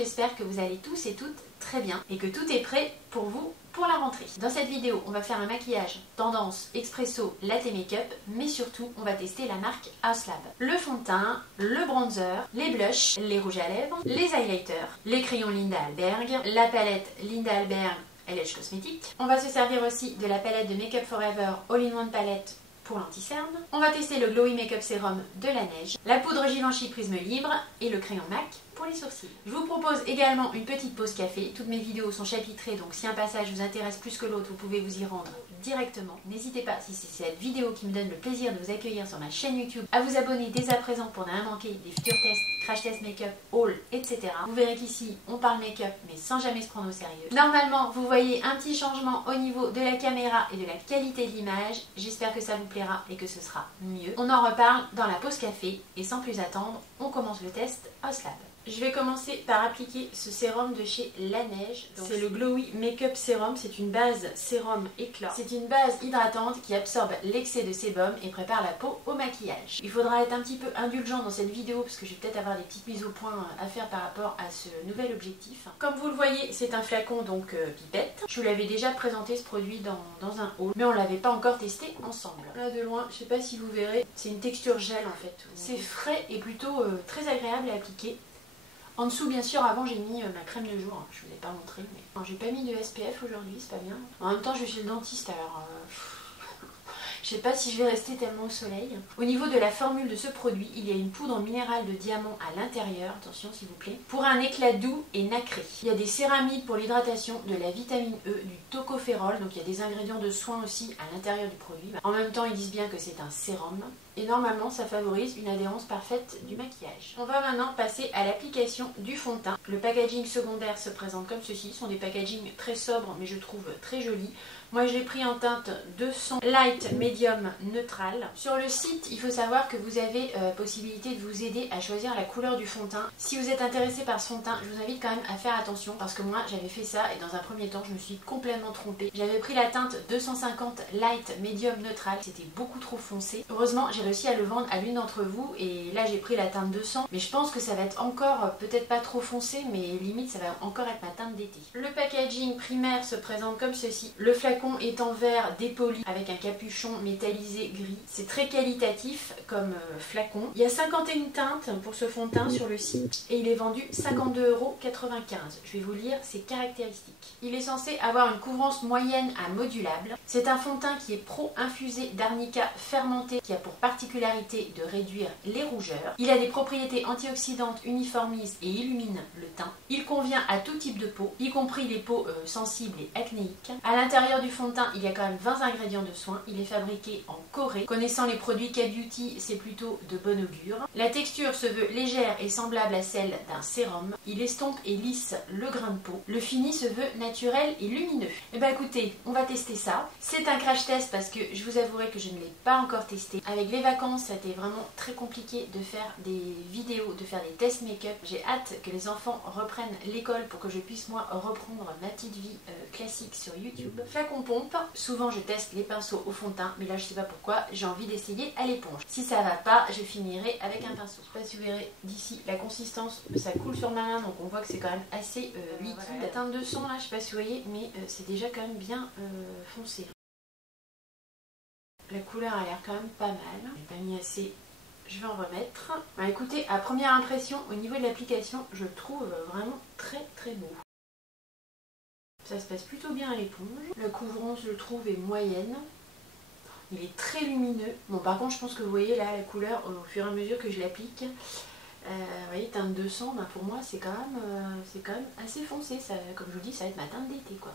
j'espère que vous allez tous et toutes très bien et que tout est prêt pour vous pour la rentrée. Dans cette vidéo, on va faire un maquillage tendance expresso latte make-up, mais surtout, on va tester la marque Haus Lab. Le fond de teint, le bronzer, les blushs, les rouges à lèvres, les highlighters, les crayons Linda Alberg, la palette Linda Alberg LH Cosmetics. On va se servir aussi de la palette de Make Up Forever All-in-One Palette pour l'anti-cerne. On va tester le Glowy Makeup Serum de la neige, la poudre Givenchy Prisme Libre et le crayon MAC pour les sourcils. Je vous propose également une petite pause café. Toutes mes vidéos sont chapitrées, donc si un passage vous intéresse plus que l'autre, vous pouvez vous y rendre directement. N'hésitez pas, si c'est cette vidéo qui me donne le plaisir de vous accueillir sur ma chaîne YouTube, à vous abonner dès à présent pour ne rien manquer des futurs tests, crash test make-up, haul, etc. Vous verrez qu'ici, on parle make-up, mais sans jamais se prendre au sérieux. Normalement, vous voyez un petit changement au niveau de la caméra et de la qualité de l'image. J'espère que ça vous plaira et que ce sera mieux. On en reparle dans la pause café, et sans plus attendre, on commence le test Haus Lab. Je vais commencer par appliquer ce sérum de chez La Neige. C'est le Glowy Makeup Serum, c'est une base sérum éclat. C'est une base hydratante qui absorbe l'excès de sébum et prépare la peau au maquillage. Il faudra être un petit peu indulgent dans cette vidéo parce que je vais peut-être avoir des petites mises au point à faire par rapport à ce nouvel objectif. Comme vous le voyez, c'est un flacon donc pipette. Je vous l'avais déjà présenté ce produit dans un haul, mais on ne l'avait pas encore testé ensemble. Là de loin, je ne sais pas si vous verrez, c'est une texture gel en fait. C'est frais et plutôt très agréable à appliquer. En dessous, bien sûr, avant j'ai mis ma crème de jour, je ne vous ai pas montré, mais j'ai pas mis de SPF aujourd'hui, c'est pas bien. En même temps, je vais chez le dentiste, alors je sais pas si je vais rester tellement au soleil. Au niveau de la formule de ce produit, il y a une poudre minérale de diamant à l'intérieur, attention s'il vous plaît, pour un éclat doux et nacré. Il y a des céramides pour l'hydratation, de la vitamine E, du tocopherol, donc il y a des ingrédients de soins aussi à l'intérieur du produit. En même temps, ils disent bien que c'est un sérum. Et normalement, ça favorise une adhérence parfaite du maquillage. On va maintenant passer à l'application du fond de teint. Le packaging secondaire se présente comme ceci. Ce sont des packagings très sobres, mais je trouve très jolis. Moi, je l'ai pris en teinte 200 Light, Medium, Neutral. Sur le site, il faut savoir que vous avez possibilité de vous aider à choisir la couleur du fond de teint. Si vous êtes intéressé par ce fond de teint, je vous invite quand même à faire attention parce que moi, j'avais fait ça et dans un premier temps, je me suis complètement trompée. J'avais pris la teinte 250 Light, Medium, Neutral. C'était beaucoup trop foncé. Heureusement, j'ai réussi à le vendre à l'une d'entre vous et là, j'ai pris la teinte 200. Mais je pense que ça va être encore, peut-être pas trop foncé, mais limite, ça va encore être ma teinte d'été. Le packaging primaire se présente comme ceci. Le flacon est en verre dépoli avec un capuchon métallisé gris. C'est très qualitatif comme flacon. Il y a 51 teintes pour ce fond de teint sur le site et il est vendu 52,95 €. Je vais vous lire ses caractéristiques. Il est censé avoir une couvrance moyenne à modulable. C'est un fond de teint qui est pro-infusé d'arnica fermenté qui a pour particularité de réduire les rougeurs. Il a des propriétés antioxydantes, uniformisent et illuminent le teint. Il convient à tout type de peau, y compris les peaux sensibles et acnéiques. À l'intérieur du fond de teint, il y a quand même 20 ingrédients de soins. Il est fabriqué en Corée. Connaissant les produits K-Beauty, c'est plutôt de bon augure. La texture se veut légère et semblable à celle d'un sérum. Il estompe et lisse le grain de peau. Le fini se veut naturel et lumineux. Et bah écoutez, on va tester ça. C'est un crash test parce que je vous avouerai que je ne l'ai pas encore testé. Avec les vacances, ça a été vraiment très compliqué de faire des vidéos, de faire des tests make-up. J'ai hâte que les enfants reprennent l'école pour que je puisse moi reprendre ma petite vie classique sur YouTube. Flacon pompe, souvent je teste les pinceaux au fond de teint, mais là je sais pas pourquoi, j'ai envie d'essayer à l'éponge. Si ça va pas, je finirai avec un pinceau. Je sais pas si vous verrez d'ici la consistance, ça coule sur ma main, donc on voit que c'est quand même assez liquide. La teinte de son là, je sais pas si vous voyez, mais c'est déjà quand même bien foncé. La couleur a l'air quand même pas mal. J'ai pas mis assez, je vais en remettre. Bah, écoutez, à première impression, au niveau de l'application, je trouve vraiment très très beau. Ça se passe plutôt bien à l'éponge. La couvrance, je trouve, est moyenne. Il est très lumineux. Bon, par contre, je pense que vous voyez là la couleur au fur et à mesure que je l'applique. Vous voyez, teinte 200, bah, pour moi, c'est quand même assez foncé. Ça, comme je vous dis, ça va être ma teinte d'été, quoi.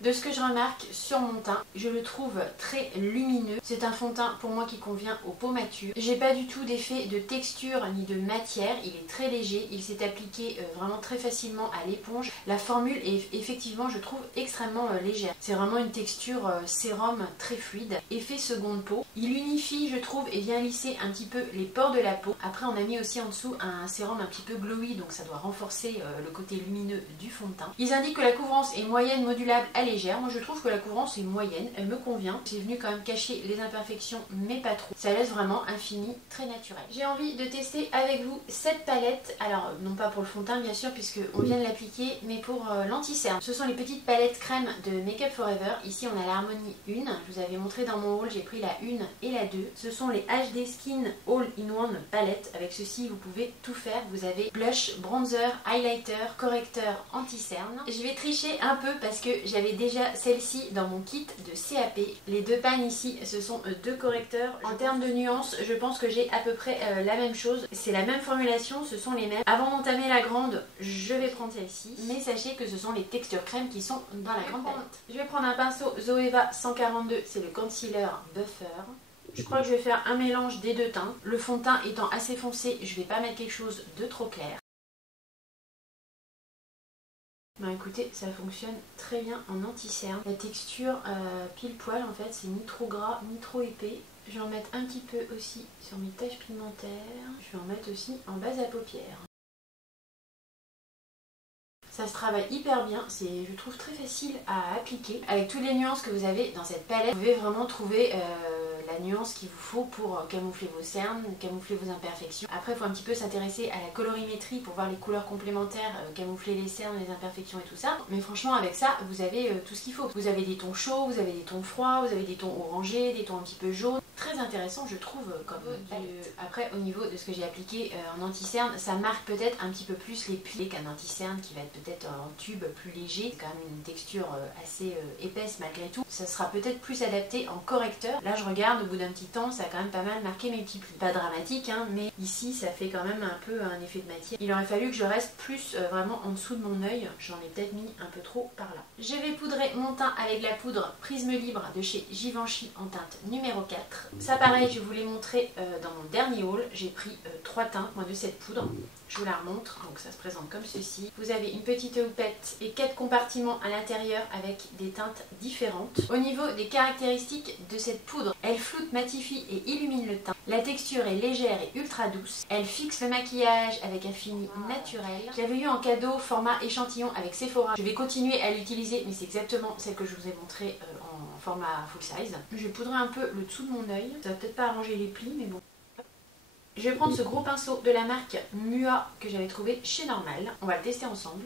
De ce que je remarque sur mon teint, je le trouve très lumineux. C'est un fond de teint pour moi qui convient aux peaux matures. J'ai pas du tout d'effet de texture ni de matière. Il est très léger. Il s'est appliqué vraiment très facilement à l'éponge. La formule est effectivement, je trouve, extrêmement légère. C'est vraiment une texture sérum très fluide. Effet seconde peau. Il unifie, je trouve, et vient lisser un petit peu les pores de la peau. Après, on a mis aussi en dessous un sérum un petit peu glowy, donc ça doit renforcer le côté lumineux du fond de teint. Ils indiquent que la couvrance est moyenne modulable à l'éponge. légère. Moi je trouve que la couvrance est moyenne, elle me convient. C'est venu quand même cacher les imperfections mais pas trop. Ça laisse vraiment un fini très naturel. J'ai envie de tester avec vous cette palette. Alors non pas pour le fond de teint bien sûr puisque on vient de l'appliquer, mais pour l'anti-cerne. Ce sont les petites palettes crème de Make Up Forever. Ici on a l'Harmonie 1. Je vous avais montré dans mon haul, j'ai pris la 1 et la 2. Ce sont les HD Skin All-in-One palettes. Avec ceci vous pouvez tout faire. Vous avez blush, bronzer, highlighter, correcteur, anti-cerne. Je vais tricher un peu parce que j'avais déjà celle-ci dans mon kit de CAP. Les deux pagnes ici, ce sont deux correcteurs. En termes de nuances, je pense que j'ai à peu près la même chose. C'est la même formulation, ce sont les mêmes. Avant d'entamer la grande, je vais prendre celle-ci. Mais sachez que ce sont les textures crème qui sont dans la grande palette. Je vais prendre un pinceau Zoeva 142, c'est le concealer buffer. Je crois que je vais faire un mélange des deux teints. Le fond de teint étant assez foncé, je vais pas mettre quelque chose de trop clair. Ben écoutez, ça fonctionne très bien en anti-cerne. La texture pile poil en fait, c'est ni trop gras ni trop épais. Je vais en mettre un petit peu aussi sur mes taches pigmentaires. Je vais en mettre aussi en base à paupières. Ça se travaille hyper bien, c'est je trouve très facile à appliquer. Avec toutes les nuances que vous avez dans cette palette, vous pouvez vraiment trouver la nuance qu'il vous faut pour camoufler vos cernes, camoufler vos imperfections. Après il faut un petit peu s'intéresser à la colorimétrie pour voir les couleurs complémentaires, camoufler les cernes, les imperfections et tout ça. Mais franchement avec ça vous avez tout ce qu'il faut. Vous avez des tons chauds, vous avez des tons froids, vous avez des tons orangés, des tons un petit peu jaunes. Très intéressant je trouve comme palette. Après au niveau de ce que j'ai appliqué en anti-cerne, ça marque peut-être un petit peu plus les plis qu'un anti-cerne qui va être peut-être en tube plus léger. C'est quand même une texture assez épaisse malgré tout. Ça sera peut-être plus adapté en correcteur. Là je regarde au bout d'un petit temps, ça a quand même pas mal marqué mes petits plis. Pas dramatique hein, mais ici ça fait quand même un peu un effet de matière. Il aurait fallu que je reste plus vraiment en dessous de mon œil. J'en ai peut-être mis un peu trop par là. Je vais poudrer mon teint avec la poudre Prisme Libre de chez Givenchy en teinte numéro 4. Ça pareil, je vous l'ai montré dans mon dernier haul. J'ai pris 3 teintes moi de cette poudre. Je vous la remontre, donc ça se présente comme ceci. Vous avez une petite houppette et 4 compartiments à l'intérieur avec des teintes différentes. Au niveau des caractéristiques de cette poudre, elle floute, matifie et illumine le teint. La texture est légère et ultra douce. Elle fixe le maquillage avec un fini naturel. J'avais eu en cadeau format échantillon avec Sephora. Je vais continuer à l'utiliser, mais c'est exactement celle que je vous ai montrée en format full size. Je vais poudrer un peu le dessous de mon œil. Ça va peut-être pas arranger les plis, mais bon. Je vais prendre ce gros pinceau de la marque Mua que j'avais trouvé chez Normal. On va le tester ensemble.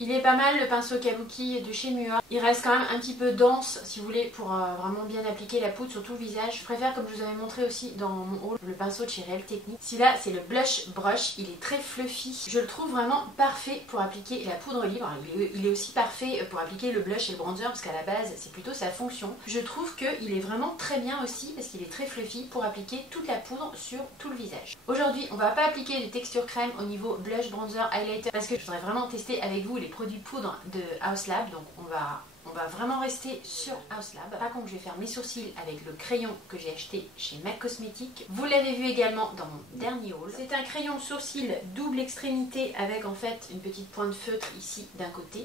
Il est pas mal le pinceau Kabuki de chez Mua. Il reste quand même un petit peu dense si vous voulez pour vraiment bien appliquer la poudre sur tout le visage. Je préfère, comme je vous avais montré aussi dans mon haul, le pinceau de chez Real Techniques. Celui-là c'est le Blush Brush, il est très fluffy. Je le trouve vraiment parfait pour appliquer la poudre libre. Il est aussi parfait pour appliquer le blush et le bronzer parce qu'à la base c'est plutôt sa fonction. Je trouve qu'il est vraiment très bien aussi parce qu'il est très fluffy pour appliquer toute la poudre sur tout le visage. Aujourd'hui on va pas appliquer de texture crème au niveau blush, bronzer, highlighter parce que je voudrais vraiment tester avec vous les produits poudre de Haus Lab, donc on va vraiment rester sur Haus Lab. Par contre je vais faire mes sourcils avec le crayon que j'ai acheté chez MAC Cosmetics. Vous l'avez vu également dans mon dernier haul. C'est un crayon sourcil double extrémité avec en fait une petite pointe feutre ici d'un côté.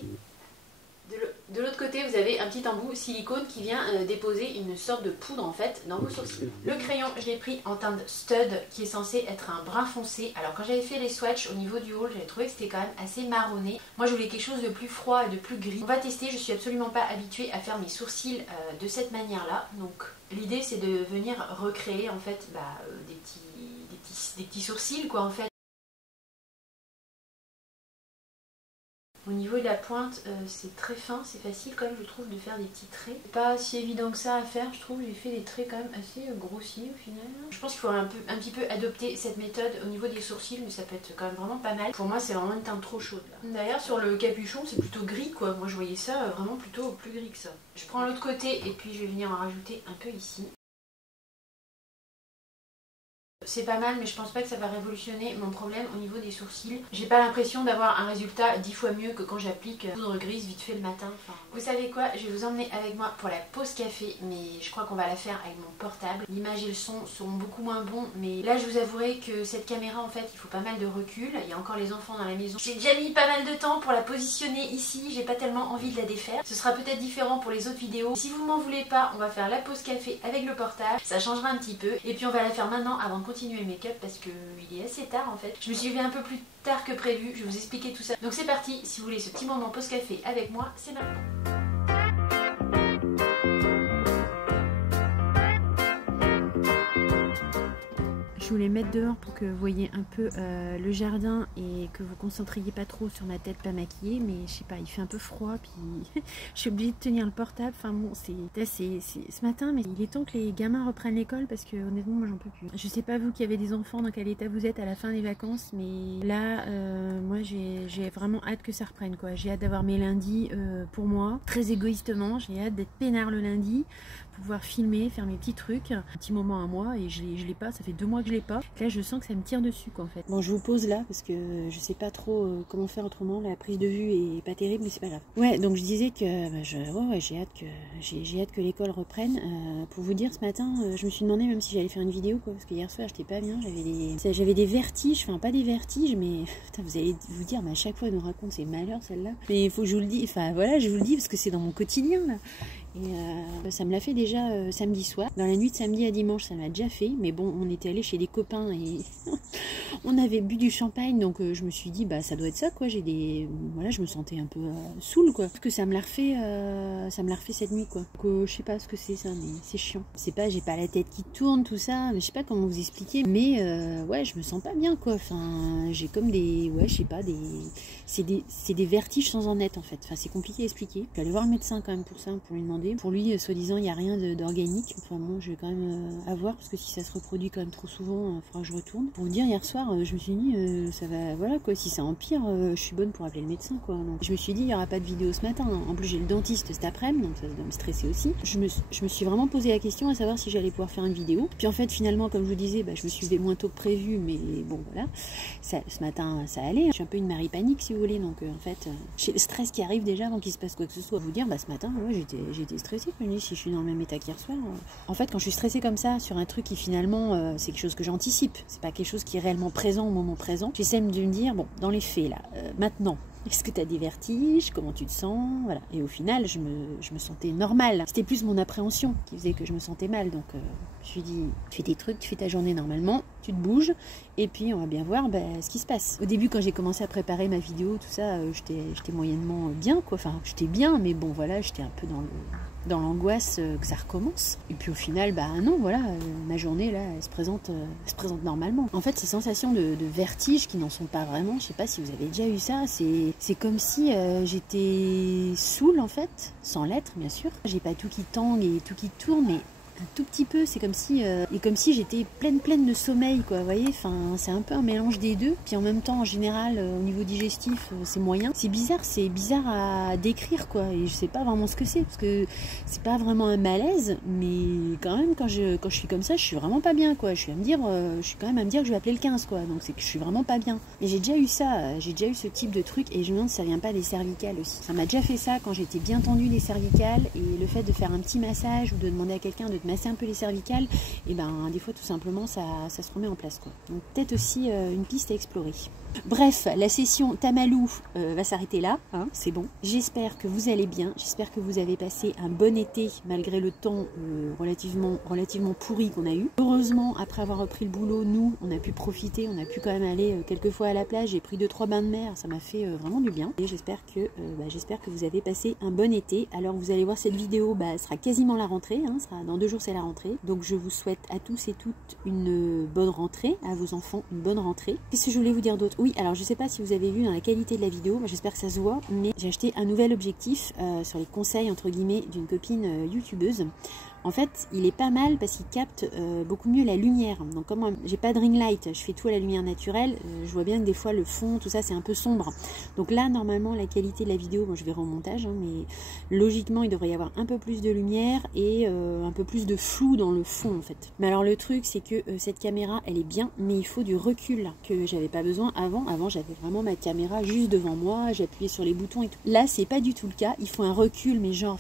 De l'autre côté, vous avez un petit embout silicone qui vient déposer une sorte de poudre en fait dans vos sourcils. Le crayon, je l'ai pris en teinte stud qui est censé être un brun foncé. Alors quand j'avais fait les swatchs au niveau du haul, j'avais trouvé que c'était quand même assez marronné. Moi je voulais quelque chose de plus froid et de plus gris. On va tester, je suis absolument pas habituée à faire mes sourcils de cette manière-là. Donc l'idée c'est de venir recréer en fait des petits sourcils quoi en fait. Au niveau de la pointe, c'est très fin, c'est facile quand même je trouve de faire des petits traits. Pas si évident que ça à faire, je trouve, j'ai fait des traits quand même assez grossiers au final. Je pense qu'il faudrait un petit peu adopter cette méthode au niveau des sourcils, mais ça peut être quand même vraiment pas mal. Pour moi c'est vraiment une teinte trop chaude là. D'ailleurs sur le capuchon c'est plutôt gris quoi, moi je voyais ça vraiment plutôt plus gris que ça. Je prends l'autre côté et puis je vais venir en rajouter un peu ici. C'est pas mal mais je pense pas que ça va révolutionner mon problème au niveau des sourcils. J'ai pas l'impression d'avoir un résultat 10 fois mieux que quand j'applique poudre grise vite fait le matin. Enfin, vous savez quoi, je vais vous emmener avec moi pour la pause café mais je crois qu'on va la faire avec mon portable. L'image et le son seront beaucoup moins bons mais là je vous avouerai que cette caméra en fait il faut pas mal de recul. Il y a encore les enfants dans la maison. J'ai déjà mis pas mal de temps pour la positionner ici, j'ai pas tellement envie de la défaire. Ce sera peut-être différent pour les autres vidéos. Si vous m'en voulez pas, on va faire la pause café avec le portable, ça changera un petit peu et puis on va la faire maintenant avant de continuer le make-up parce qu'il est assez tard en fait. Je me suis levée un peu plus tard que prévu, je vais vous expliquer tout ça. Donc c'est parti, si vous voulez ce petit moment pause café avec moi, c'est maintenant. Je voulais mettre dehors pour que vous voyez un peu le jardin et que vous concentriez pas trop sur ma tête pas maquillée, mais je sais pas, il fait un peu froid puis je suis obligée de tenir le portable. Enfin bon, c'est ce matin, mais il est temps que les gamins reprennent l'école parce que honnêtement moi j'en peux plus. Je sais pas vous qui avez des enfants dans quel état vous êtes à la fin des vacances, mais là moi j'ai vraiment hâte que ça reprenne quoi. J'ai hâte d'avoir mes lundis pour moi, très égoïstement, j'ai hâte d'être peinard le lundi, pouvoir filmer, faire mes petits trucs, un petit moment à moi, et je l'ai pas, ça fait 2 mois que je l'ai pas. Là je sens que ça me tire dessus quoi en fait. Bon, je vous pose là parce que je sais pas trop comment faire autrement, la prise de vue est pas terrible mais c'est pas grave. Ouais, donc je disais que j'ai hâte que l'école reprenne. Pour vous dire, ce matin je me suis demandé même si j'allais faire une vidéo quoi, parce que hier soir j'étais pas bien, j'avais des vertiges, enfin pas des vertiges mais putain, vous allez vous dire mais à chaque fois elle nous raconte ses malheurs celle-là, mais il faut que je vous le dise, enfin voilà, je vous le dis parce que c'est dans mon quotidien là. Et ça me l'a fait déjà samedi soir. Dans la nuit de samedi à dimanche, ça m'a déjà fait. Mais bon, on était allé chez des copains et on avait bu du champagne. Donc je me suis dit, bah ça doit être ça quoi. Voilà, je me sentais un peu saoule quoi. Parce que ça me l'a refait cette nuit quoi. Donc je sais pas ce que c'est ça, mais c'est chiant. C'est pas, j'ai pas la tête qui tourne, tout ça. Je sais pas comment vous expliquer. Mais ouais, je me sens pas bien quoi. Enfin, j'ai comme des, ouais, je sais pas, c'est des vertiges sans en être en fait. Enfin, c'est compliqué à expliquer. Je vais aller voir le médecin quand même pour ça, pour lui demander. Pour lui, soi-disant, il n'y a rien d'organique. Enfin bon, je vais quand même avoir, parce que si ça se reproduit quand même trop souvent, il faudra que je retourne. Pour vous dire, hier soir, je me suis dit, ça va, voilà quoi, si ça empire, je suis bonne pour appeler le médecin quoi. Donc, je me suis dit, il n'y aura pas de vidéo ce matin. En plus, j'ai le dentiste cet après-midi, donc ça doit me stresser aussi. Je me suis vraiment posé la question à savoir si j'allais pouvoir faire une vidéo. Puis en fait, finalement, comme je vous disais, bah, je me suis levée moins tôt que prévu, mais bon, voilà. Ce matin, ça allait. Je suis un peu une Marie panique, si vous voulez. Donc en fait, j'ai le stress qui arrive déjà avant qu'il se passe quoi que ce soit. Vous dire, bah, ce matin, ouais, j'étais stressée. Je me dis, si je suis dans le même état qu'hier soir. En fait, quand je suis stressée comme ça, sur un truc qui finalement, c'est quelque chose que j'anticipe. C'est pas quelque chose qui est réellement présent au moment présent. J'essaie de me dire, bon, dans les faits, là, maintenant, est-ce que tu as des vertiges? Comment tu te sens? Voilà. Et au final, je me sentais normale. C'était plus mon appréhension qui faisait que je me sentais mal. Donc, je me suis dit, tu fais tes trucs, tu fais ta journée normalement, tu te bouges, et puis on va bien voir ce qui se passe. Au début, quand j'ai commencé à préparer ma vidéo, tout ça, j'étais moyennement bien, quoi. Enfin, j'étais bien, mais bon, voilà, j'étais un peu dans l'angoisse que ça recommence. Et puis au final, bah non, voilà, ma journée là, elle se présente normalement. En fait, ces sensations de vertige qui n'en sont pas vraiment, je sais pas si vous avez déjà eu ça, c'est comme si j'étais saoule en fait, sans l'être bien sûr. J'ai pas tout qui tangue et tout qui tourne, mais un tout petit peu, c'est comme si j'étais pleine de sommeil quoi, vous voyez, enfin c'est un peu un mélange des deux, puis en même temps en général au niveau digestif c'est moyen, c'est bizarre à décrire quoi, et je sais pas vraiment ce que c'est, parce que c'est pas vraiment un malaise, mais quand même quand je suis comme ça, je suis vraiment pas bien quoi, je suis quand même à me dire que je vais appeler le 15 quoi, donc c'est que je suis vraiment pas bien. Et j'ai déjà eu ça, j'ai déjà eu ce type de truc, et je me demande si ça vient pas des cervicales aussi. Ça m'a déjà fait ça quand j'étais bien tendue les cervicales, et le fait de faire un petit massage ou de demander à quelqu'un de te masser un peu les cervicales, et ben des fois tout simplement ça se remet en place quoi. Donc peut-être aussi une piste à explorer. Bref, la session Tamalou va s'arrêter là, hein, c'est bon. J'espère que vous allez bien, j'espère que vous avez passé un bon été malgré le temps relativement pourri qu'on a eu. Heureusement, après avoir repris le boulot, nous, on a pu profiter, on a pu quand même aller quelques fois à la plage, j'ai pris 2-3 bains de mer, ça m'a fait vraiment du bien. Et j'espère que vous avez passé un bon été. Alors vous allez voir cette vidéo, elle sera quasiment la rentrée, hein, dans 2 jours c'est la rentrée. Donc je vous souhaite à tous et toutes une bonne rentrée, à vos enfants une bonne rentrée. Qu'est-ce que je voulais vous dire d'autre? Oui, alors je sais pas si vous avez vu dans la qualité de la vidéo, j'espère que ça se voit, mais j'ai acheté un nouvel objectif sur les conseils entre guillemets d'une copine youtubeuse. En fait, il est pas mal parce qu'il capte beaucoup mieux la lumière. Donc comme j'ai pas de ring light, je fais tout à la lumière naturelle, je vois bien que des fois le fond, tout ça c'est un peu sombre. Donc là, normalement, la qualité de la vidéo, je verrai en montage, hein, mais logiquement, il devrait y avoir un peu plus de lumière et un peu plus de flou dans le fond en fait. Mais alors le truc, c'est que cette caméra, elle est bien, mais il faut du recul là, que j'avais pas besoin avant. Avant, j'avais vraiment ma caméra juste devant moi, j'appuyais sur les boutons et tout. Là, c'est pas du tout le cas. Il faut un recul, mais genre,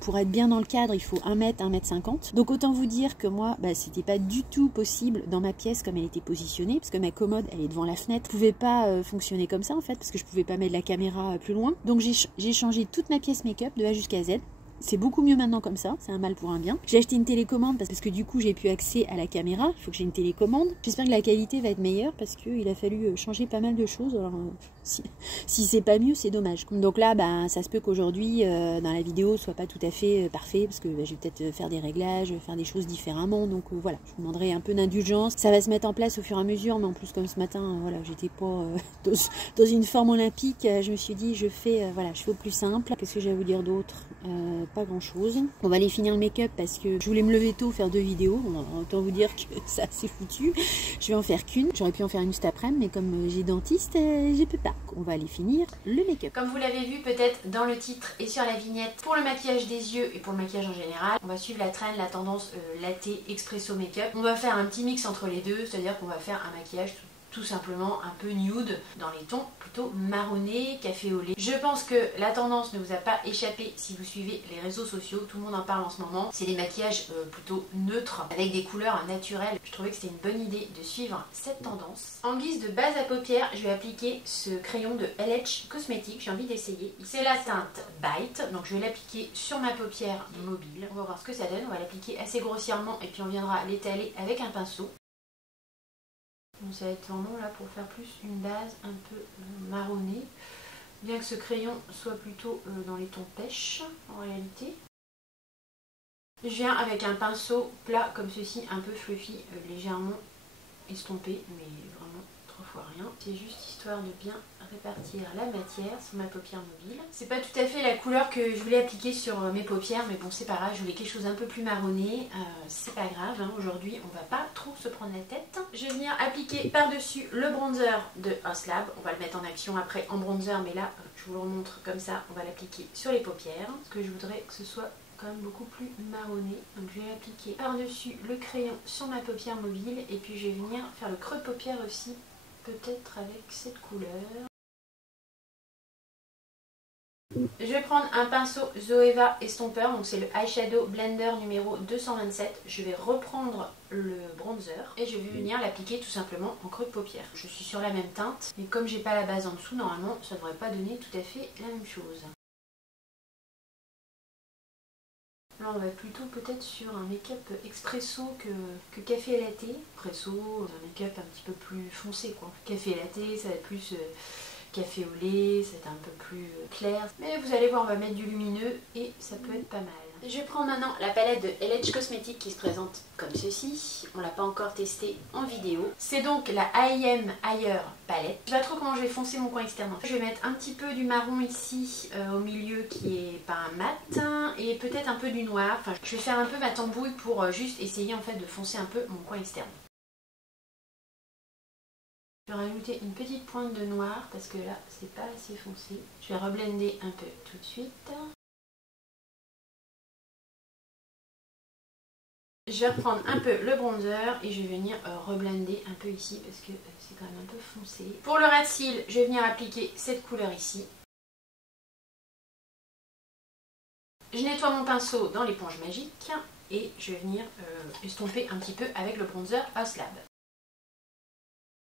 pour être bien dans le cadre, il faut 1 mètre, 1 mètre 50. Donc autant vous dire que moi, c'était pas du tout possible dans ma pièce comme elle était positionnée, parce que ma commode, elle est devant la fenêtre. Je pouvais pas fonctionner comme ça en fait, parce que je pouvais pas mettre la caméra plus loin. Donc j'ai changé toute ma pièce make-up de A jusqu'à Z. C'est beaucoup mieux maintenant comme ça, c'est un mal pour un bien. J'ai acheté une télécommande parce que du coup j'ai pu accès à la caméra, il faut que j'ai une télécommande. J'espère que la qualité va être meilleure parce qu'il a fallu changer pas mal de choses. Alors si c'est pas mieux, c'est dommage. Donc là, bah, ça se peut qu'aujourd'hui dans la vidéo soit pas tout à fait parfait parce que je vais peut-être faire des réglages, faire des choses différemment. Donc voilà, je vous demanderai un peu d'indulgence. Ça va se mettre en place au fur et à mesure, mais en plus comme ce matin, voilà, j'étais pas dans une forme olympique. Je me suis dit je fais au plus simple. Qu'est-ce que j'ai à vous dire d'autre? Pas grand chose. On va aller finir le make-up parce que je voulais me lever tôt, faire 2 vidéos. Autant vous dire que ça c'est foutu. Je vais en faire qu'une. J'aurais pu en faire une cet après-midi, mais comme j'ai dentiste, je peux pas. On va aller finir le make-up. Comme vous l'avez vu peut-être dans le titre et sur la vignette, pour le maquillage des yeux et pour le maquillage en général, on va suivre la trend, la tendance latte expresso make-up. On va faire un petit mix entre les deux, c'est-à-dire qu'on va faire un maquillage tout simplement un peu nude dans les tons plutôt marronnés, café au lait. Je pense que la tendance ne vous a pas échappé si vous suivez les réseaux sociaux, tout le monde en parle en ce moment. C'est des maquillages plutôt neutres avec des couleurs naturelles. Je trouvais que c'était une bonne idée de suivre cette tendance. En guise de base à paupières, je vais appliquer ce crayon de LH Cosmetics, j'ai envie d'essayer. C'est la teinte Bite, donc je vais l'appliquer sur ma paupière mobile. On va voir ce que ça donne, on va l'appliquer assez grossièrement et puis on viendra l'étaler avec un pinceau. Donc ça va être vraiment là pour faire plus une base un peu marronnée, bien que ce crayon soit plutôt dans les tons pêche en réalité. Je viens avec un pinceau plat comme ceci, un peu fluffy, légèrement estompé, mais vraiment 3 fois rien. C'est juste histoire de bien répartir la matière sur ma paupière mobile. C'est pas tout à fait la couleur que je voulais appliquer sur mes paupières, mais bon c'est pas grave, je voulais quelque chose un peu plus marronné, c'est pas grave, hein. Aujourd'hui on va pas trop se prendre la tête. Je vais venir appliquer par-dessus le bronzer de Hoslab, on va le mettre en action après en bronzer, mais là je vous le remontre comme ça, on va l'appliquer sur les paupières, parce que je voudrais que ce soit quand même beaucoup plus marronné. Donc je vais appliquer par-dessus le crayon sur ma paupière mobile et puis je vais venir faire le creux de paupière aussi, peut-être avec cette couleur. Je vais prendre un pinceau Zoeva Estompeur, donc c'est le Eyeshadow Blender numéro 227. Je vais reprendre le bronzer et je vais venir l'appliquer tout simplement en creux de paupière. Je suis sur la même teinte, mais comme j'ai pas la base en dessous, normalement ça ne devrait pas donner tout à fait la même chose. Là on va plutôt peut-être sur un make-up expresso que café latte. Expresso, un make-up un petit peu plus foncé quoi. Café latte, ça va être plus café au lait, c'est un peu plus clair. Mais vous allez voir, on va mettre du lumineux et ça peut être pas mal. Je vais prendre maintenant la palette de LH Cosmetics qui se présente comme ceci. On l'a pas encore testée en vidéo. C'est donc la I.M. Higher palette. Je sais pas trop comment je vais foncer mon coin externe. Je vais mettre un petit peu du marron ici au milieu qui est pas un mat et peut-être un peu du noir. Enfin, je vais faire un peu ma tambouille pour juste essayer en fait de foncer un peu mon coin externe. Je vais rajouter une petite pointe de noir parce que là c'est pas assez foncé. Je vais reblender un peu tout de suite. Je vais reprendre un peu le bronzer et je vais venir reblender un peu ici parce que c'est quand même un peu foncé. Pour le ras de cils, je vais venir appliquer cette couleur ici. Je nettoie mon pinceau dans l'éponge magique et je vais venir estomper un petit peu avec le bronzer Hoslab.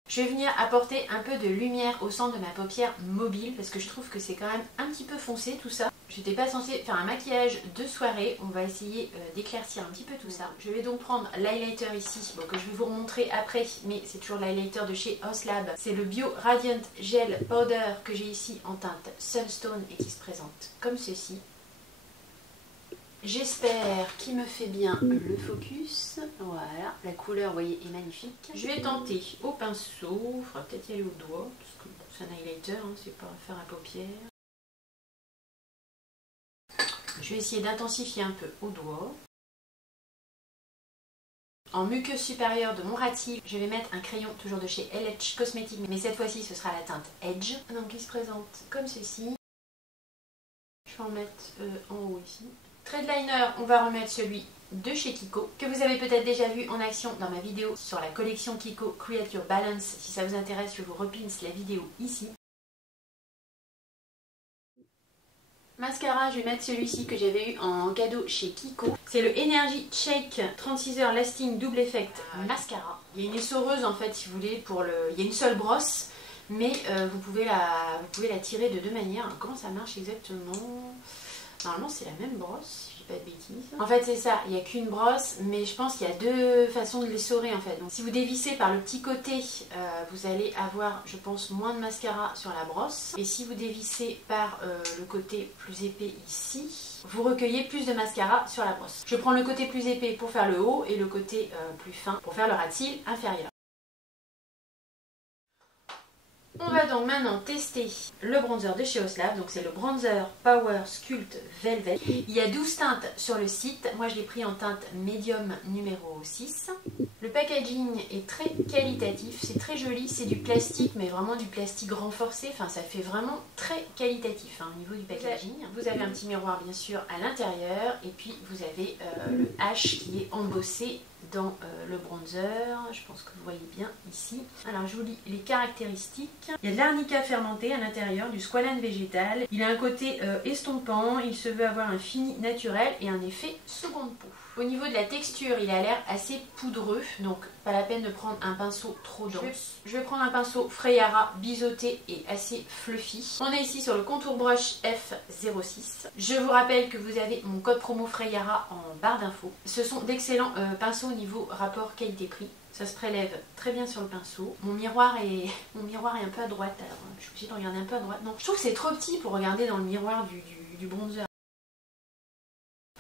Je vais venir apporter un peu de lumière au centre de ma paupière mobile parce que je trouve que c'est quand même un petit peu foncé tout ça. J'étais pas censée faire un maquillage de soirée, on va essayer d'éclaircir un petit peu tout ça. Je vais donc prendre l'highlighter ici, bon, que je vais vous remontrer après, mais c'est toujours l'highlighter de chez Hoslab. C'est le Bio Radiant Gel Powder que j'ai ici en teinte Sunstone et qui se présente comme ceci. J'espère qu'il me fait bien le focus. Voilà, la couleur, vous voyez, est magnifique. Je vais tenter au pinceau, il faudra peut-être y aller au doigt, parce que c'est un highlighter, hein, c'est pas faire à paupière. Je vais essayer d'intensifier un peu au doigt. En muqueuse supérieure de mon ras de cils, je vais mettre un crayon toujours de chez LH Cosmetics, mais cette fois-ci ce sera la teinte Edge. Donc il se présente comme ceci. Je vais en mettre en haut ici. Trade liner, on va remettre celui de chez Kiko, que vous avez peut-être déjà vu en action dans ma vidéo sur la collection Kiko Create Your Balance. Si ça vous intéresse, je vous repince la vidéo ici. Mascara, je vais mettre celui-ci que j'avais eu en cadeau chez Kiko. C'est le Energy Shake 36 heures Lasting Double Effect Mascara. Il y a une essoreuse en fait si vous voulez, il y a une seule brosse, mais vous pouvez la tirer de deux manières. Comment ça marche exactement ? Normalement c'est la même brosse, si je dis pas de bêtises. En fait c'est ça, il n'y a qu'une brosse, mais je pense qu'il y a deux façons de l'essorer en fait. Donc si vous dévissez par le petit côté, vous allez avoir, je pense, moins de mascara sur la brosse. Et si vous dévissez par le côté plus épais ici, vous recueillez plus de mascara sur la brosse. Je prends le côté plus épais pour faire le haut et le côté plus fin pour faire le ras de cils inférieur. On va donc maintenant tester le bronzer de chez Oslab, donc c'est le bronzer Power Sculpt Velvet. Il y a 12 teintes sur le site, moi je l'ai pris en teinte médium numéro 6. Le packaging est très qualitatif, c'est très joli, c'est du plastique mais vraiment du plastique renforcé, enfin ça fait vraiment très qualitatif au niveau du packaging. Vous avez un petit miroir bien sûr à l'intérieur et puis vous avez le H qui est embossé dans le bronzer, je pense que vous voyez bien ici. Alors je vous lis les caractéristiques. Il y a de l'arnica fermenté à l'intérieur, du squalane végétal. Il a un côté estompant, il se veut avoir un fini naturel et un effet seconde peau. Au niveau de la texture, il a l'air assez poudreux, donc pas la peine de prendre un pinceau trop dense. Je vais prendre un pinceau Freyara biseauté et assez fluffy. On est ici sur le contour brush F06. Je vous rappelle que vous avez mon code promo Freyara en barre d'infos. Ce sont d'excellents pinceaux au niveau rapport qualité-prix. Ça se prélève très bien sur le pinceau. Mon miroir est un peu à droite, alors je suis obligée de regarder un peu à droite. Non, je trouve que c'est trop petit pour regarder dans le miroir du bronzer.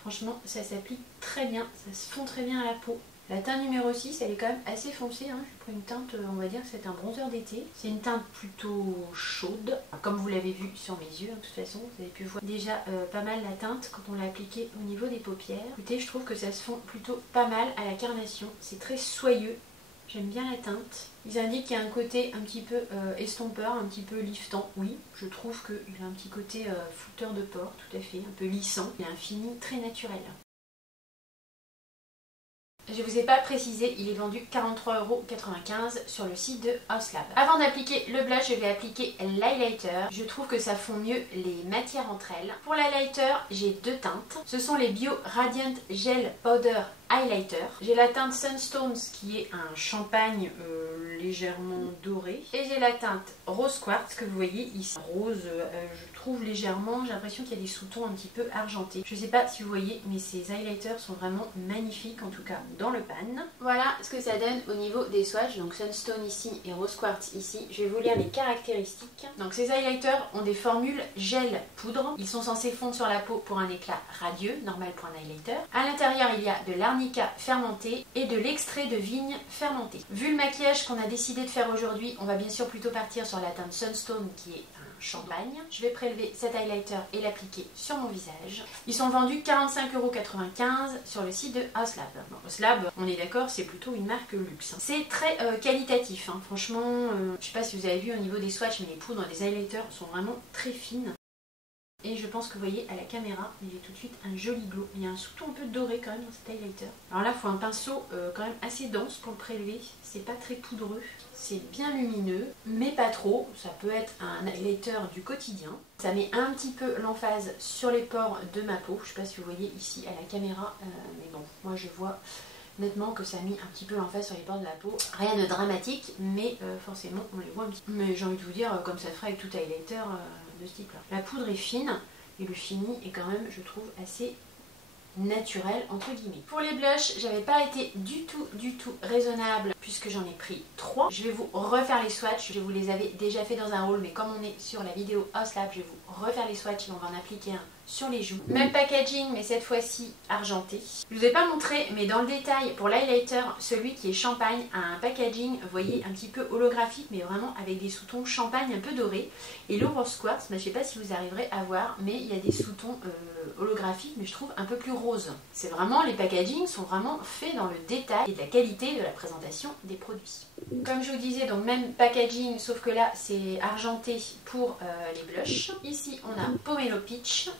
Franchement, ça s'applique très bien, ça se fond très bien à la peau. La teinte numéro 6, elle est quand même assez foncée. J'ai pris une teinte, on va dire que c'est un bronzer d'été. C'est une teinte plutôt chaude, comme vous l'avez vu sur mes yeux. De toute façon, vous avez pu voir déjà pas mal la teinte quand on l'a appliquée au niveau des paupières. Écoutez, je trouve que ça se fond plutôt pas mal à la carnation. C'est très soyeux. J'aime bien la teinte. Ils indiquent qu'il y a un côté un petit peu estompeur, un petit peu liftant. Oui, je trouve qu'il a un petit côté fouteur de pores, tout à fait, un peu lissant. Il a un fini très naturel. Je ne vous ai pas précisé, il est vendu 43,95 € sur le site de Oslab. Avant d'appliquer le blush, je vais appliquer l'highlighter. Je trouve que ça fond mieux les matières entre elles. Pour l'highlighter, j'ai deux teintes. Ce sont les Bio Radiant Gel Powder Highlighter. J'ai la teinte Sunstones qui est un champagne légèrement doré. Et j'ai la teinte Rose Quartz que vous voyez ici. Rose, je trouve légèrement, j'ai l'impression qu'il y a des sous-tons un petit peu argentés. Je ne sais pas si vous voyez, mais ces highlighters sont vraiment magnifiques, en tout cas dans le pan. Voilà ce que ça donne au niveau des swatchs. Donc Sunstone ici et Rose Quartz ici. Je vais vous lire les caractéristiques. Donc ces highlighters ont des formules gel poudre. Ils sont censés fondre sur la peau pour un éclat radieux, normal pour un highlighter. À l'intérieur, il y a de l'arnica fermenté et de l'extrait de vigne fermenté. Vu le maquillage qu'on a décidé de faire aujourd'hui, on va bien sûr plutôt partir sur la teinte Sunstone qui est un champagne. Je vais prélever cet highlighter et l'appliquer sur mon visage. Ils sont vendus 45,95 € sur le site de Oslab. Bon, Oslab, on est d'accord, c'est plutôt une marque luxe. C'est très qualitatif, franchement. Je sais pas si vous avez vu au niveau des swatchs, mais les poudres des highlighters sont vraiment très fines. Et je pense que vous voyez à la caméra, il y a tout de suite un joli glow. Il y a un sous-ton un peu doré quand même dans cet highlighter. Alors là, il faut un pinceau quand même assez dense pour le prélever. C'est pas très poudreux. C'est bien lumineux, mais pas trop. Ça peut être un highlighter du quotidien. Ça met un petit peu l'emphase sur les pores de ma peau. Je sais pas si vous voyez ici à la caméra, mais bon, moi je vois nettement que ça a mis un petit peu l'emphase sur les pores de la peau. Rien de dramatique, mais forcément on les voit un petit peu. Mais j'ai envie de vous dire, comme ça fera avec tout highlighter de ce type là. La poudre est fine et le fini est quand même, je trouve, assez naturel entre guillemets. Pour les blushs, j'avais pas été du tout raisonnable puisque j'en ai pris 3. Je vais vous refaire les swatchs, je vous les avais déjà fait dans un haul, mais comme on est sur la vidéo Oslab, je vais vous refaire les swatchs et on va en appliquer un sur les joues. Même packaging, mais cette fois-ci argenté. Je vous ai pas montré, mais dans le détail, pour l'highlighter, celui qui est champagne a un packaging, vous voyez, un petit peu holographique, mais vraiment avec des sous-tons champagne un peu dorés. Et le Rose Quartz, je sais pas si vous arriverez à voir, mais il y a des sous-tons holographiques, mais je trouve un peu plus rose. C'est vraiment, les packagings sont vraiment faits dans le détail et de la qualité de la présentation des produits. Comme je vous disais, donc même packaging, sauf que là c'est argenté pour les blushs. Ici on a Pomelo Peach.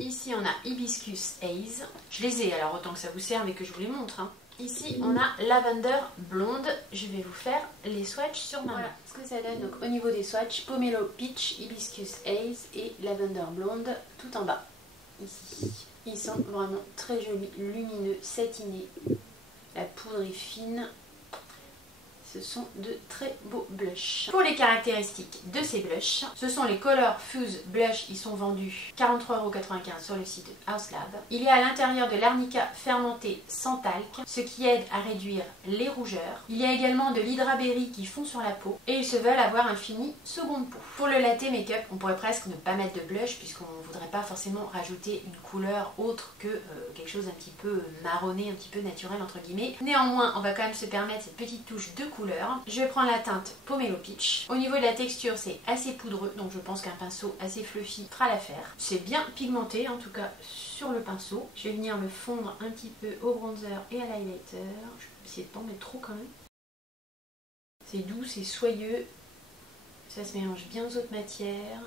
Ici on a Hibiscus Haze. Je les ai, alors autant que ça vous serve et que je vous les montre. Ici on a Lavender Blonde. Je vais vous faire les swatchs sur ma main. Voilà ce que ça donne donc, au niveau des swatchs. Pomelo Peach, Hibiscus Haze et Lavender Blonde tout en bas. Ici. Ils sont vraiment très jolis, lumineux, satinés. La poudre est fine. Ce sont de très beaux blushs. Pour les caractéristiques de ces blushs, ce sont les Color Fuse Blush. Ils sont vendus 43,95 € sur le site de Haus Lab. Il y a à l'intérieur de l'arnica fermenté sans talc, ce qui aide à réduire les rougeurs. Il y a également de l'Hydra Berry qui fond sur la peau et ils se veulent avoir un fini seconde peau. Pour le latte make-up, on pourrait presque ne pas mettre de blush puisqu'on ne voudrait pas forcément rajouter une couleur autre que quelque chose un petit peu marronné, un petit peu naturel entre guillemets. Néanmoins, on va quand même se permettre cette petite touche de couleur. Je vais prendre la teinte Pomelo Peach. Au niveau de la texture, c'est assez poudreux, donc je pense qu'un pinceau assez fluffy fera l'affaire. C'est bien pigmenté, en tout cas sur le pinceau. Je vais venir me fondre un petit peu au bronzer et à l'highlighter. Je vais essayer de pas en mettre trop quand même. C'est doux, c'est soyeux. Ça se mélange bien aux autres matières.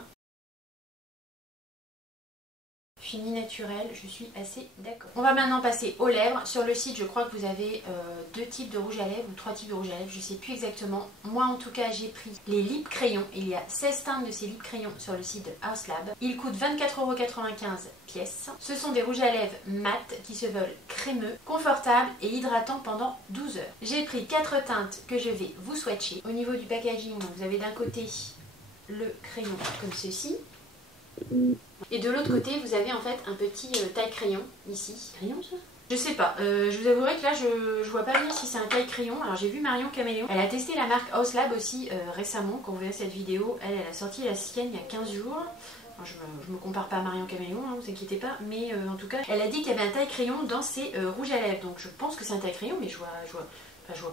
Fini naturel, je suis assez d'accord. On va maintenant passer aux lèvres. Sur le site, je crois que vous avez deux types de rouge à lèvres ou trois types de rouge à lèvres, je ne sais plus exactement. Moi en tout cas, j'ai pris les lip crayons. Il y a 16 teintes de ces lip crayons sur le site de Haus Lab. Ils coûtent 24,95 € pièce. Ce sont des rouges à lèvres mat qui se veulent crémeux, confortables et hydratants pendant 12 heures. J'ai pris 4 teintes que je vais vous swatcher. Au niveau du packaging, vous avez d'un côté le crayon comme ceci. Et de l'autre côté, vous avez en fait un petit taille-crayon ici. Crayon ça ? Je sais pas, je vous avouerai que là je vois pas bien si c'est un taille-crayon. Alors j'ai vu Marion Caméléon, elle a testé la marque Haus Lab aussi récemment. Quand vous verrez cette vidéo, elle a sorti la sienne il y a 15 jours. Alors, je me compare pas à Marion Caméléon, hein, vous inquiétez pas. Mais en tout cas, elle a dit qu'il y avait un taille-crayon dans ses rouges à lèvres. Donc je pense que c'est un taille-crayon, mais je vois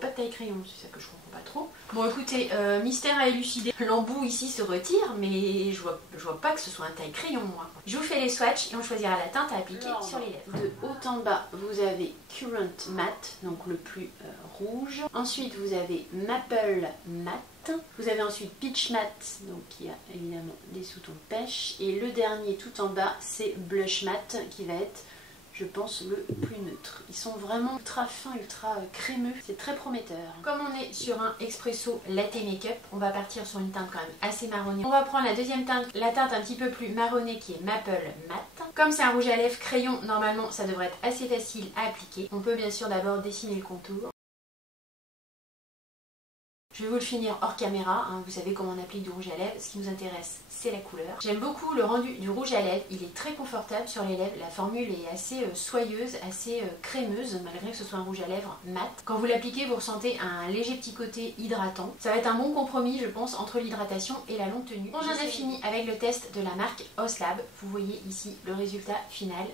pas de taille crayon, c'est ça que je comprends pas trop. Bon écoutez, mystère à élucider. L'embout ici se retire, mais je vois pas que ce soit un taille crayon moi. Je vous fais les swatchs et on choisira la teinte à appliquer sur les lèvres. De haut en bas, vous avez Current Matte, donc le plus rouge. Ensuite, vous avez Maple Matte. Vous avez ensuite Peach Matte, donc qui a évidemment des sous-tons pêche. Et le dernier tout en bas, c'est Blush Matte qui va être, je pense, le plus neutre. Ils sont vraiment ultra fins, ultra crémeux. C'est très prometteur. Comme on est sur un expresso latte make-up, on va partir sur une teinte quand même assez marronnée. On va prendre la deuxième teinte, la teinte un petit peu plus marronnée qui est Maple Matte. Comme c'est un rouge à lèvres crayon, normalement ça devrait être assez facile à appliquer. On peut bien sûr d'abord dessiner le contour. Je vais vous le finir hors caméra, hein. Vous savez comment on applique du rouge à lèvres, ce qui nous intéresse c'est la couleur. J'aime beaucoup le rendu du rouge à lèvres, il est très confortable sur les lèvres, la formule est assez soyeuse, assez crémeuse malgré que ce soit un rouge à lèvres mat. Quand vous l'appliquez vous ressentez un léger petit côté hydratant. Ça va être un bon compromis je pense entre l'hydratation et la longue tenue. Bon, j'en ai fini avec le test de la marque Haus Lab, vous voyez ici le résultat final.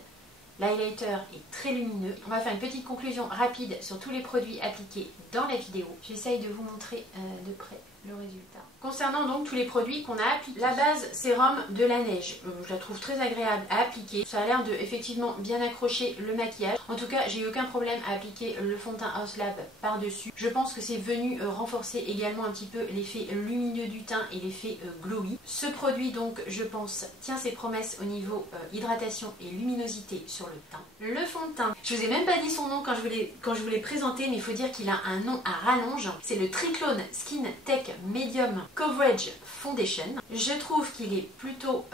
L'highlighter est très lumineux. On va faire une petite conclusion rapide sur tous les produits appliqués dans la vidéo. J'essaye de vous montrer de près le résultat. Concernant donc tous les produits qu'on a appliqués, la base sérum de la neige, je la trouve très agréable à appliquer. Ça a l'air de effectivement bien accrocher le maquillage. En tout cas, j'ai eu aucun problème à appliquer le fond de teint Haus Lab par-dessus. Je pense que c'est venu renforcer également un petit peu l'effet lumineux du teint et l'effet glowy. Ce produit donc, je pense, tient ses promesses au niveau hydratation et luminosité sur le teint. Le fond de teint, je vous ai même pas dit son nom quand je vous l'ai présenté, mais il faut dire qu'il a un nom à rallonge. C'est le Triclone Skin Tech Medium Coverage Foundation. Je trouve qu'il est plutôt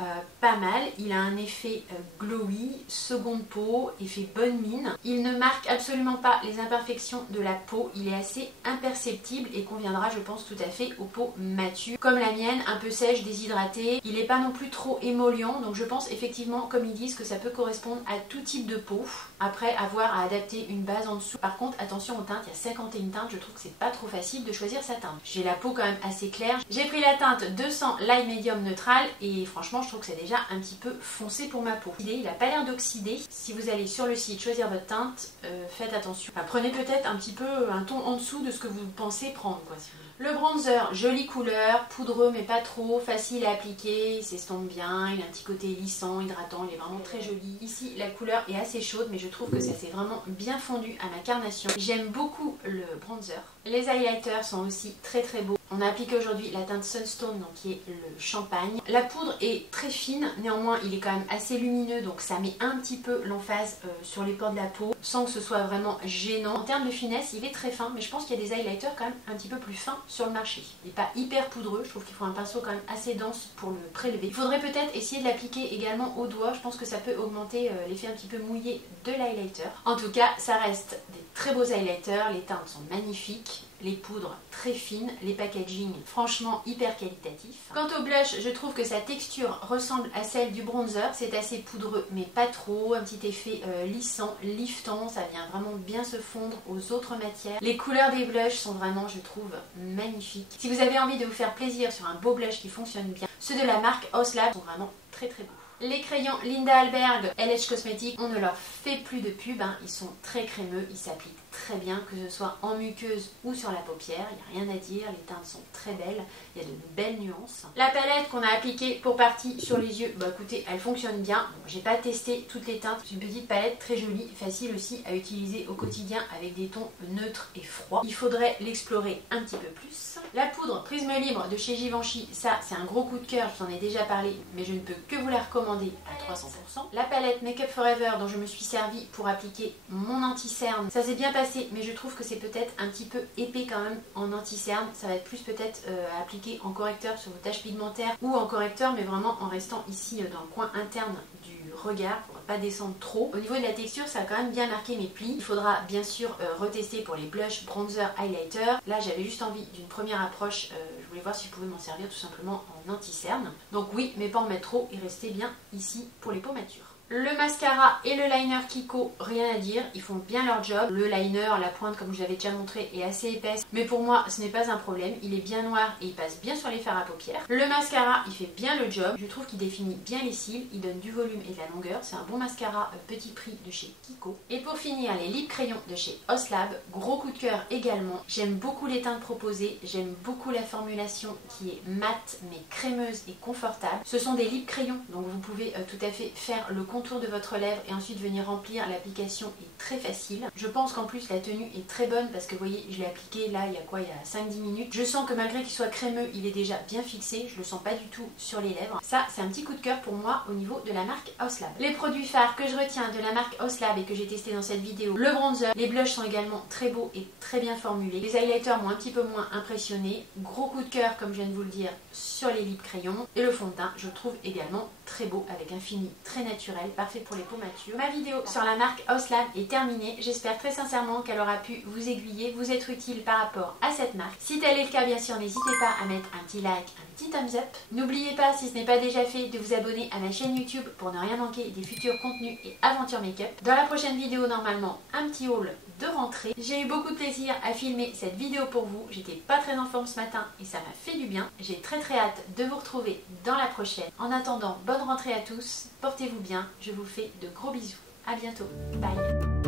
pas mal. Il a un effet glowy, seconde peau, effet bonne mine. Il ne marque absolument pas les imperfections de la peau. Il est assez imperceptible et conviendra, je pense, tout à fait aux peaux matures. Comme la mienne, un peu sèche, déshydratée. Il n'est pas non plus trop émollient. Donc je pense effectivement, comme ils disent, que ça peut correspondre à tout type de peau. Après, avoir à adapter une base en dessous. Par contre, attention aux teintes. Il y a 51 teintes. Je trouve que c'est pas trop facile de choisir sa teinte. J'ai la peau quand même assez claire. J'ai pris la teinte 200 Light Medium Neutral et franchement je trouve que c'est déjà un petit peu foncé pour ma peau. Il n'a pas l'air d'oxyder. Si vous allez sur le site choisir votre teinte, faites attention. Enfin, prenez peut-être un petit peu un ton en dessous de ce que vous pensez prendre quoi, si vous voulez. Le bronzer, jolie couleur, poudreux mais pas trop, facile à appliquer, il s'estompe bien, il a un petit côté lissant, hydratant, il est vraiment très joli. Ici la couleur est assez chaude mais je trouve que ça s'est vraiment bien fondu à ma carnation. J'aime beaucoup le bronzer. Les highlighters sont aussi très très beaux. On a appliqué aujourd'hui la teinte Sunstone donc qui est le champagne. La poudre est très fine, néanmoins il est quand même assez lumineux donc ça met un petit peu l'emphase sur les pores de la peau sans que ce soit vraiment gênant. En termes de finesse il est très fin mais je pense qu'il y a des highlighters quand même un petit peu plus fins sur le marché. Il n'est pas hyper poudreux, je trouve qu'il faut un pinceau quand même assez dense pour le prélever. Il faudrait peut-être essayer de l'appliquer également au doigt, je pense que ça peut augmenter l'effet un petit peu mouillé de l'highlighter. En tout cas ça reste des très beaux highlighters, les teintes sont magnifiques. les poudres très fines, les packaging franchement hyper qualitatifs. Quant au blush, je trouve que sa texture ressemble à celle du bronzer, c'est assez poudreux mais pas trop, un petit effet lissant, liftant, ça vient vraiment bien se fondre aux autres matières. Les couleurs des blushs sont vraiment, je trouve, magnifiques. Si vous avez envie de vous faire plaisir sur un beau blush qui fonctionne bien, ceux de la marque Haus Lab sont vraiment très très beaux. Les crayons Linda Alberg LH Cosmetics, on ne leur fait plus de pub, hein. Ils sont très crémeux, ils s'appliquent très bien, que ce soit en muqueuse ou sur la paupière, il n'y a rien à dire, les teintes sont très belles, il y a de belles nuances. La palette qu'on a appliquée pour partie sur les yeux, bah écoutez, elle fonctionne bien. Bon, j'ai pas testé toutes les teintes, c'est une petite palette très jolie, facile aussi à utiliser au quotidien avec des tons neutres et froids. Il faudrait l'explorer un petit peu plus. La poudre Prisme Libre de chez Givenchy, ça c'est un gros coup de cœur, je vous en ai déjà parlé, mais je ne peux que vous la recommander à 300%. La palette Make Up Forever dont je me suis servie pour appliquer mon anti-cerne, ça s'est bien passé, mais je trouve que c'est peut-être un petit peu épais quand même en anti-cerne. Ça va être plus peut-être appliqué en correcteur sur vos taches pigmentaires ou en correcteur, mais vraiment en restant ici dans le coin interne du regard pour ne pas descendre trop. Au niveau de la texture, ça a quand même bien marqué mes plis. Il faudra bien sûr retester pour les blushs, bronzer, highlighter. Là, j'avais juste envie d'une première approche. Je voulais voir si je pouvais m'en servir tout simplement en anti-cerne. Donc oui, mais pas en mettre trop et rester bien ici pour les peaux matures. Le mascara et le liner Kiko, rien à dire, ils font bien leur job. Le liner, la pointe comme je l'avais déjà montré, est assez épaisse, mais pour moi ce n'est pas un problème, il est bien noir et il passe bien sur les fards à paupières. Le mascara, il fait bien le job, je trouve qu'il définit bien les cils, il donne du volume et de la longueur, c'est un bon mascara petit prix de chez Kiko. Et pour finir, les lip crayons de chez Haus Lab, gros coup de cœur également, j'aime beaucoup les teintes proposées, j'aime beaucoup la formulation qui est mate mais crémeuse et confortable. Ce sont des lip crayons, donc vous pouvez tout à fait faire le contour de votre lèvre et ensuite venir remplir. L'application est très facile. Je pense qu'en plus la tenue est très bonne parce que vous voyez, je l'ai appliqué là il y a quoi, il y a 5-10 minutes. Je sens que malgré qu'il soit crémeux, il est déjà bien fixé, je le sens pas du tout sur les lèvres. Ça c'est un petit coup de cœur pour moi au niveau de la marque Haus Lab. Les produits phares que je retiens de la marque Haus Lab et que j'ai testé dans cette vidéo, le bronzer, les blushs sont également très beaux et très bien formulés. Les highlighters m'ont un petit peu moins impressionné. Gros coup de cœur comme je viens de vous le dire sur les lip crayons et le fond de teint je trouve également très beau avec un fini très naturel, parfait pour les peaux matures. Ma vidéo sur la marque Haus Lab est terminée. J'espère très sincèrement qu'elle aura pu vous aiguiller, vous être utile par rapport à cette marque. Si tel est le cas, bien sûr, n'hésitez pas à mettre un petit like, un petit thumbs up. N'oubliez pas, si ce n'est pas déjà fait, de vous abonner à ma chaîne YouTube pour ne rien manquer des futurs contenus et aventures make-up. Dans la prochaine vidéo, normalement, un petit haul de rentrée. J'ai eu beaucoup de plaisir à filmer cette vidéo pour vous. J'étais pas très en forme ce matin et ça m'a fait du bien. J'ai très hâte de vous retrouver dans la prochaine. En attendant, bonne rentrée à tous. Portez-vous bien. Je vous fais de gros bisous. À bientôt. Bye.